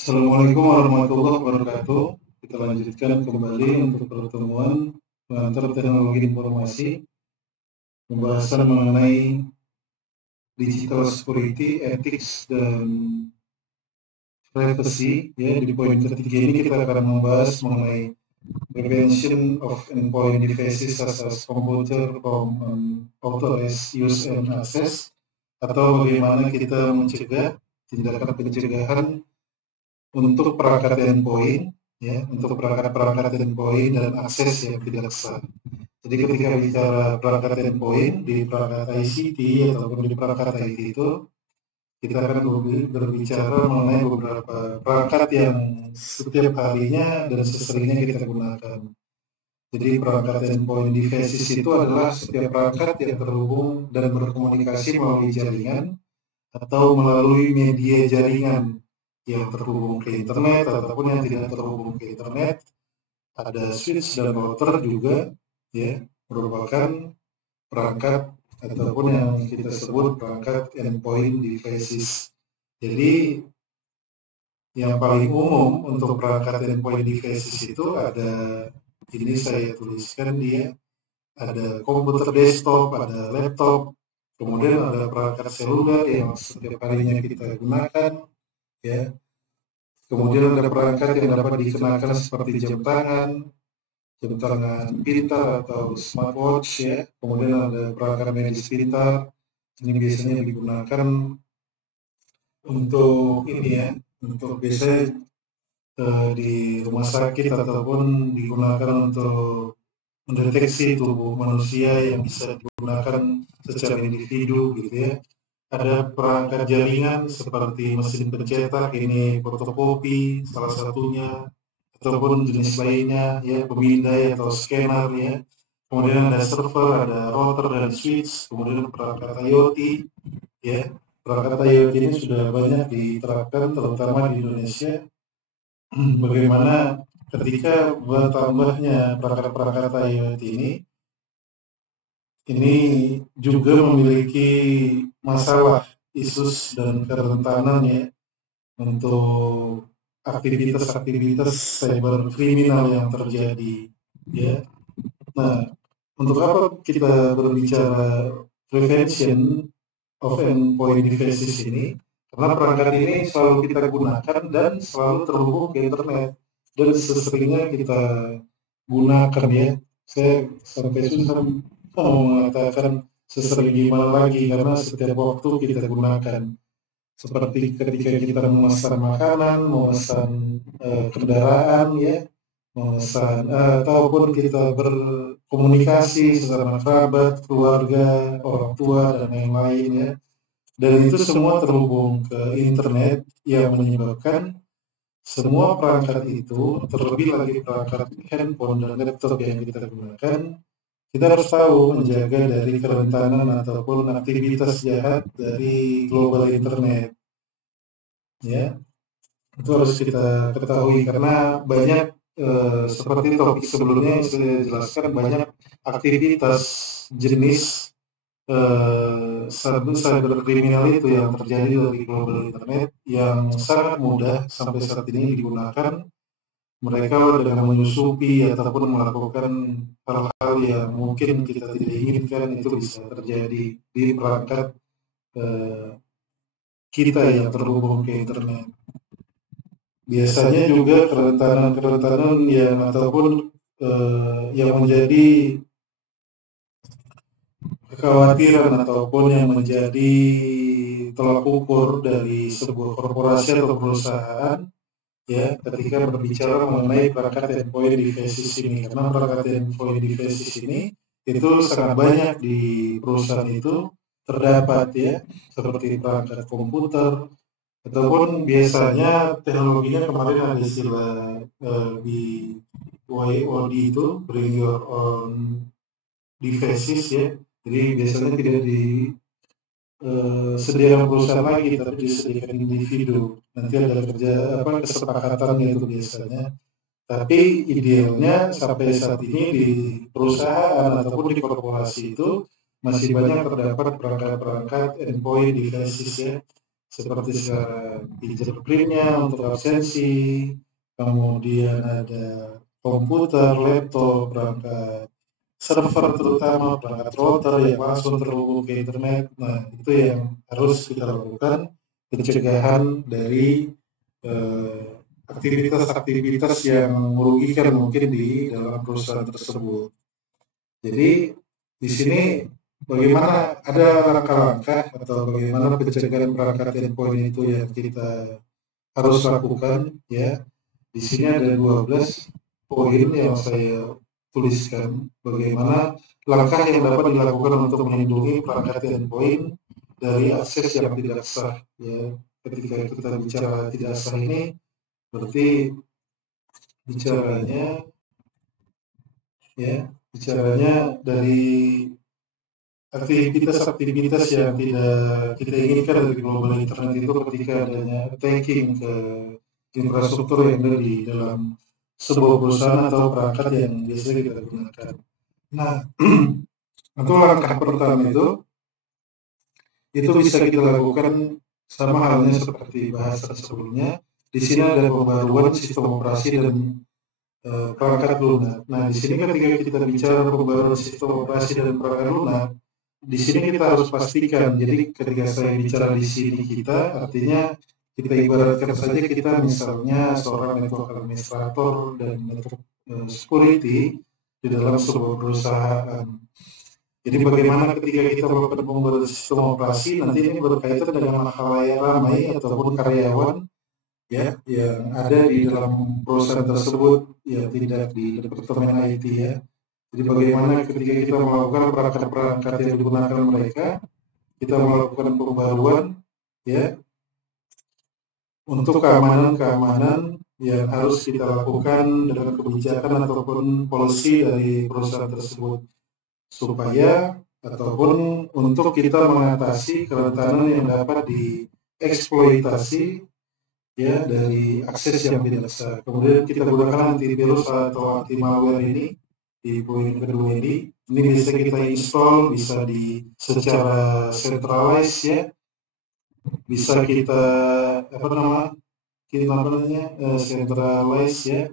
Assalamualaikum warahmatullahi wabarakatuh. Kita lanjutkan kembali untuk pertemuan pengantar teknologi informasi, pembahasan mengenai digital security, ethics, dan privacy. Ya, di poin ketiga ini kita akan membahas mengenai prevention of endpoint devices such as computer from unauthorized use and access, atau bagaimana kita mencegah tindakan pencegahan untuk perangkat endpoint, ya, untuk perangkat endpoint dan akses yang tidak sah. Jadi ketika bicara perangkat endpoint di perangkat ICT ataupun di perangkat IT itu, kita akan berbicara mengenai beberapa perangkat yang setiap harinya dan seseringnya kita gunakan. Jadi perangkat endpoint devices itu adalah setiap perangkat yang terhubung dan berkomunikasi melalui jaringan atau melalui media jaringan yang terhubung ke internet ataupun yang tidak terhubung ke internet. Ada switch dan router juga, ya, merupakan perangkat ataupun yang kita sebut perangkat endpoint devices. Jadi yang paling umum untuk perangkat endpoint devices itu ada, ini saya tuliskan dia, ada komputer desktop, ada laptop, kemudian ada perangkat seluler yang setiap harinya kita gunakan, ya. Kemudian ada perangkat yang dapat dikenakan seperti jam tangan pintar atau smartwatch, ya. Kemudian ada perangkat medis pintar, ini biasanya digunakan untuk ini, ya, untuk biasanya di rumah sakit ataupun digunakan untuk mendeteksi tubuh manusia yang bisa digunakan secara individu, gitu ya. Ada perangkat jaringan seperti mesin pencetak, ini fotokopi salah satunya, ataupun jenis lainnya, ya, pemindai atau scanner, ya. Kemudian ada server, ada router dan switch, kemudian perangkat IoT, ya. Perangkat IoT ini sudah banyak diterapkan terutama di Indonesia. Bagaimana ketika bertambahnya perangkat-perangkat IoT ini juga memiliki masalah, isus dan kerentanan, ya, untuk aktivitas cyber kriminal yang terjadi, ya. Nah, untuk apa kita berbicara prevention of endpoint devices ini? Karena perangkat ini selalu kita gunakan dan selalu terhubung ke internet dan seseringnya kita gunakan, ya. Saya sampai susah mau mengatakan sesering gimana lagi karena setiap waktu kita gunakan. Seperti ketika kita memesan makanan, memesan kendaraan, ya, memesan ataupun kita berkomunikasi sesama kerabat, keluarga, orang tua dan lain-lain, ya. Dan itu semua terhubung ke internet yang menyebabkan semua perangkat itu, terlebih lagi perangkat handphone dan laptop yang kita gunakan, kita harus tahu menjaga dari kerentanan ataupun aktivitas jahat dari global internet, ya. Itu harus kita ketahui karena banyak seperti topik sebelumnya yang saya jelaskan, banyak aktivitas jenis cyber kriminal itu yang terjadi dari global internet yang sangat mudah sampai saat ini digunakan. Mereka dengan menyusupi ataupun melakukan hal-hal yang mungkin kita tidak inginkan itu bisa terjadi di perangkat kita yang terhubung ke internet. Biasanya juga kerentanan yang ataupun yang menjadi kekhawatiran ataupun yang menjadi tolak ukur dari sebuah korporasi atau perusahaan, ya, ketika berbicara mengenai perangkat endpoint devices ini, karena perangkat endpoint devices ini itu sangat banyak di perusahaan itu terdapat, ya, seperti perangkat komputer ataupun biasanya teknologinya kemarin ada istilah di YOD itu bring your own devices, ya. Jadi biasanya tidak disediakan perusahaan lagi, tapi disediakan individu. Nanti ada kesepakatannya itu biasanya. Tapi idealnya sampai saat ini di perusahaan ataupun di korporasi itu masih banyak terdapat perangkat-perangkat endpoint devices, ya. seperti secara fingerprintnya untuk absensi, kemudian ada komputer, laptop, perangkat server terutama, perangkat router yang langsung terhubung ke internet. Nah, itu yang harus kita lakukan pencegahan dari aktivitas-aktivitas yang merugikan mungkin di dalam perusahaan tersebut. Jadi di sini bagaimana ada langkah-langkah atau bagaimana pencegahan perangkat endpoint itu yang kita harus lakukan ya. Di sini ada 12 poin yang saya tuliskan bagaimana langkah yang dapat dilakukan untuk melindungi perangkat endpoint dari akses yang tidak sah ya. Ketika kita bicara tidak sah ini berarti bicaranya dari aktivitas-aktivitas yang tidak kita inginkan dari global internet itu ketika adanya attacking ke infrastruktur yang ada di dalam sebuah perusahaan atau perangkat yang biasa kita gunakan. Nah, untuk langkah pertama itu bisa kita lakukan sama halnya seperti bahasan sebelumnya. Di sini ada pembaruan sistem operasi dan perangkat lunak. Nah, di sini ketika kita bicara pembaruan sistem operasi dan perangkat lunak, di sini kita harus pastikan. Jadi ketika saya bicara di sini kita, artinya kita ibaratkan saja kita misalnya seorang network administrator dan network security di dalam sebuah perusahaan. Jadi bagaimana ketika kita melakukan pembaruan sistem operasi, nanti ini berkaitan dengan halayak ramai ataupun karyawan ya yang ada di dalam perusahaan tersebut ya, tidak di departemen IT ya. Jadi bagaimana ketika kita melakukan perangkat-perangkat yang digunakan mereka, kita melakukan pembaruan ya untuk keamanan yang harus kita lakukan dengan kebijakan ataupun policy dari perusahaan tersebut supaya ataupun untuk kita mengatasi kerentanan yang dapat dieksploitasi ya dari akses yang tidak sah. Kemudian kita gunakan antivirus atau anti malware ini di poin kedua ini bisa kita install, bisa secara centralized ya, bisa kita centralized ya,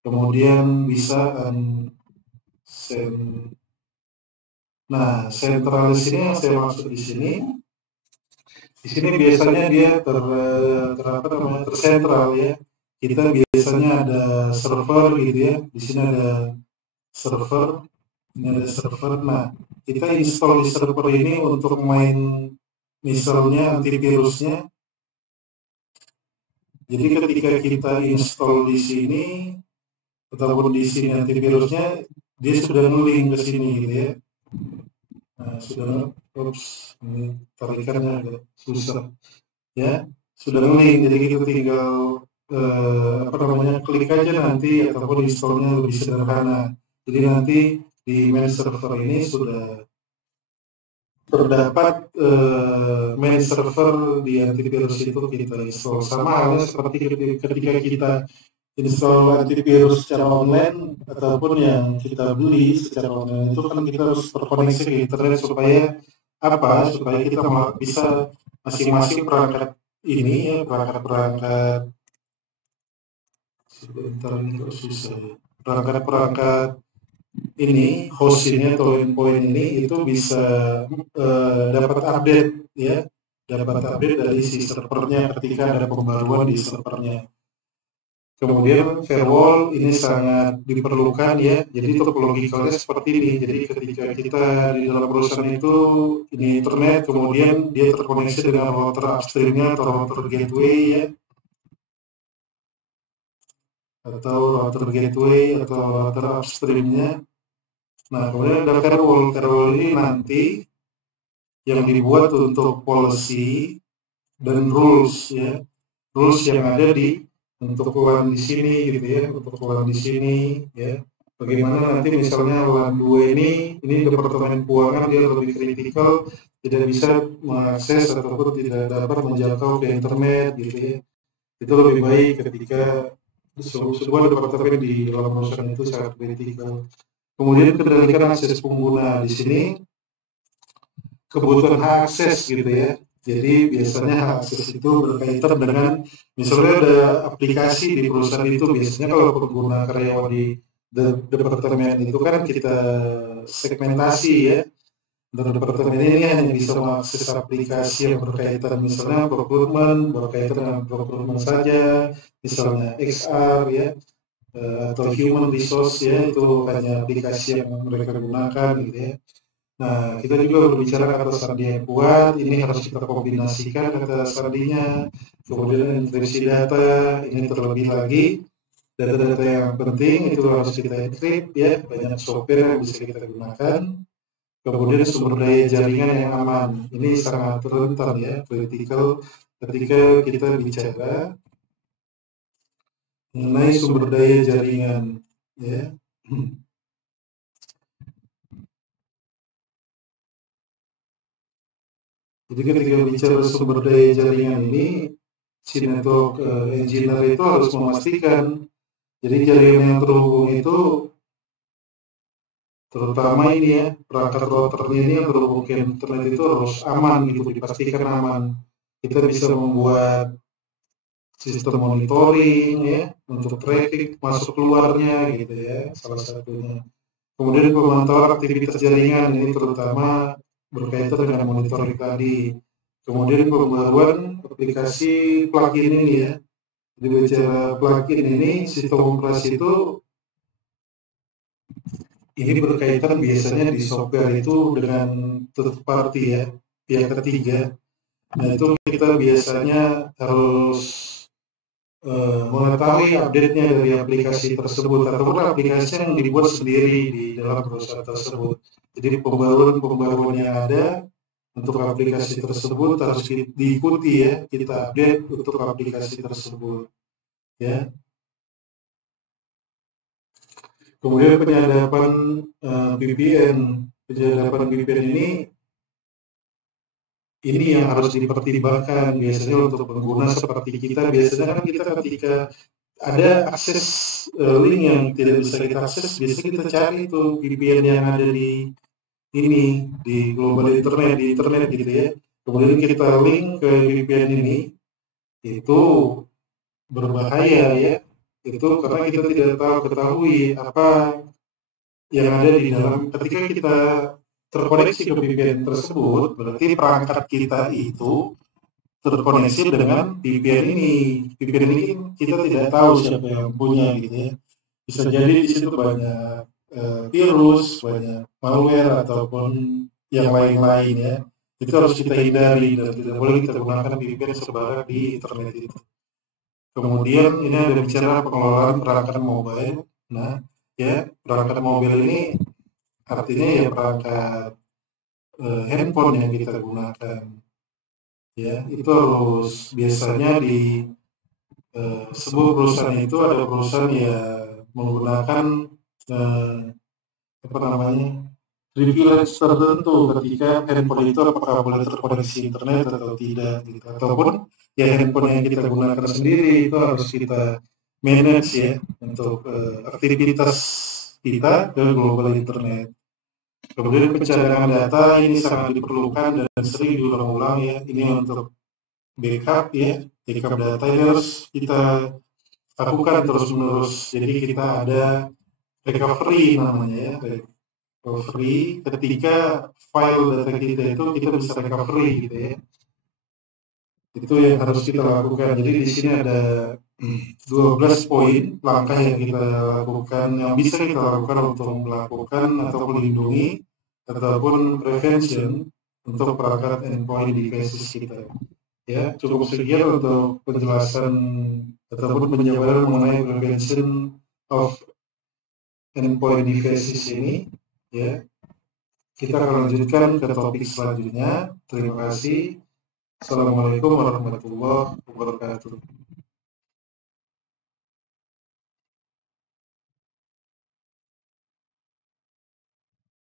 kemudian bisa centralized ini yang saya maksud di sini. Di sini biasanya dia tersentral ya. Kita biasanya ada server gitu ya. Di sini ada server, ini ada server. Nah, kita install di server ini untuk main misalnya antivirusnya. Jadi ketika kita install di sini ataupun di sini antivirusnya, dia sudah nge-link ke sini gitu ya. Nah, ini tarikannya agak susah ya, sudah nge-link, jadi kita tinggal klik aja nanti ataupun installnya lebih sederhana. Jadi nanti di main server ini sudah terdapat main server di antivirus itu kita install. Sama halnya seperti ketika kita install antivirus secara online ataupun yang kita beli secara online, itu kan kita harus terkoneksi ke internet supaya supaya kita bisa masing-masing perangkat ini ya, perangkat sebentar ini kok susah ya. Perangkat ini, host ini atau endpoint ini itu bisa dapat update ya, dapat update dari si servernya ketika ada pembaruan di servernya. Kemudian firewall ini sangat diperlukan ya, jadi untuk logikalnya seperti ini. Jadi ketika kita di dalam perusahaan itu ini internet, kemudian dia terkoneksi dengan router upstreamnya atau router gateway ya, atau router gateway atau router upstreamnya. Nah, kemudian ada firewall. Firewall ini nanti yang dibuat untuk policy dan rules ya, rules yang ada untuk LAN di sini gitu ya, untuk LAN di sini ya. Bagaimana nanti misalnya LAN 2 ini departemen keuangan dia lebih kritikal, tidak bisa mengakses ataupun tidak dapat menjangkau ke internet gitu ya. Itu lebih baik ketika sebuah departemen di dalam perusahaan itu sangat kritikal. Kemudian kendalikan akses pengguna di sini, kebutuhan akses gitu ya. Jadi biasanya hak akses itu berkaitan dengan misalnya ada aplikasi di perusahaan itu, biasanya kalau pengguna karyawan di departemen itu kan kita segmentasi ya. Dan departemen ini hanya bisa mengakses aplikasi yang berkaitan misalnya berkaitan dengan procurement saja, misalnya XR ya, atau human resource ya, itu hanya aplikasi yang mereka gunakan gitu ya. Nah, kita juga berbicara kata sandi yang kuat, ini harus kita kombinasikan kata sandinya, kemudian enkripsi data, ini terlebih lagi data-data yang penting itu harus kita enkrip ya, banyak software yang bisa kita gunakan. Kemudian sumber daya jaringan yang aman, ini sangat rentan ya, kritikal ketika kita bicara mengenai sumber daya jaringan ya. Jadi ketika bicara sumber daya jaringan ini, si network engineer itu harus memastikan, jadi jaringan yang terhubung itu, terutama ini ya, perangkat routernya ini yang terhubung ke internet itu harus aman gitu, dipastikan aman. Kita bisa membuat sistem monitoring ya, untuk traffic masuk keluarnya gitu ya, salah satunya. Kemudian pemantauan aktivitas jaringan, ini terutama berkaitan dengan monitoring tadi. Kemudian pembaruan aplikasi plugin ini ya. Jadi bicara plugin ini, sistem operasi itu ini berkaitan biasanya di software itu dengan third party ya, pihak ketiga. Nah itu kita biasanya harus mengetahui update-nya dari aplikasi tersebut ataupun aplikasi yang dibuat sendiri di dalam perusahaan tersebut. Jadi pembaruan yang ada untuk aplikasi tersebut harus diikuti ya, kita update untuk aplikasi tersebut ya. Kemudian penyadapan VPN ini yang harus dipertimbangkan biasanya untuk pengguna seperti kita. Biasanya kan kita ketika ada akses link yang tidak bisa kita akses, biasanya kita cari itu VPN yang ada di global internet, di internet gitu ya. Kemudian kita link ke VPN ini, itu berbahaya ya. Itu karena kita tidak ketahui apa yang ada di dalam. Ketika kita terkoneksi ke VPN tersebut, berarti perangkat kita itu terkoneksi dengan VPN ini. VPN ini kita tidak tahu siapa yang punya gitu ya. Bisa jadi di situ banyak virus, banyak malware ataupun yang lain-lain ya. Itu harus kita hindari dan tidak boleh kita gunakan VPN sembarang di internet itu. Kemudian ini ada bicara pengelolaan perangkat mobile. Nah, ya perangkat mobile ini artinya ya perangkat handphone yang kita gunakan. Ya, itu harus biasanya di sebuah perusahaan itu ada perusahaan yang menggunakan privilege tertentu ketika handphone itu apakah boleh terkoneksi internet atau tidak gitu. Ataupun ya handphone yang kita gunakan sendiri itu harus kita manage ya untuk aktivitas kita ke global internet. Kemudian pencadangan data ini sangat diperlukan dan sering diulang-ulang ya. Ini untuk backup ya, backup data ini harus kita lakukan terus-menerus. Jadi kita ada recovery namanya ya, recovery ketika file data kita itu kita bisa recovery gitu ya. Itu yang harus kita lakukan. Jadi di sini ada 12 poin langkah yang kita lakukan, yang bisa kita lakukan untuk melakukan atau melindungi ataupun prevention untuk perangkat endpoint devices kita. Ya, cukup sekian untuk penjelasan ataupun penjabaran mengenai prevention of endpoint devices ini. Ya, kita akan lanjutkan ke topik selanjutnya. Terima kasih. Assalamualaikum warahmatullahi wabarakatuh.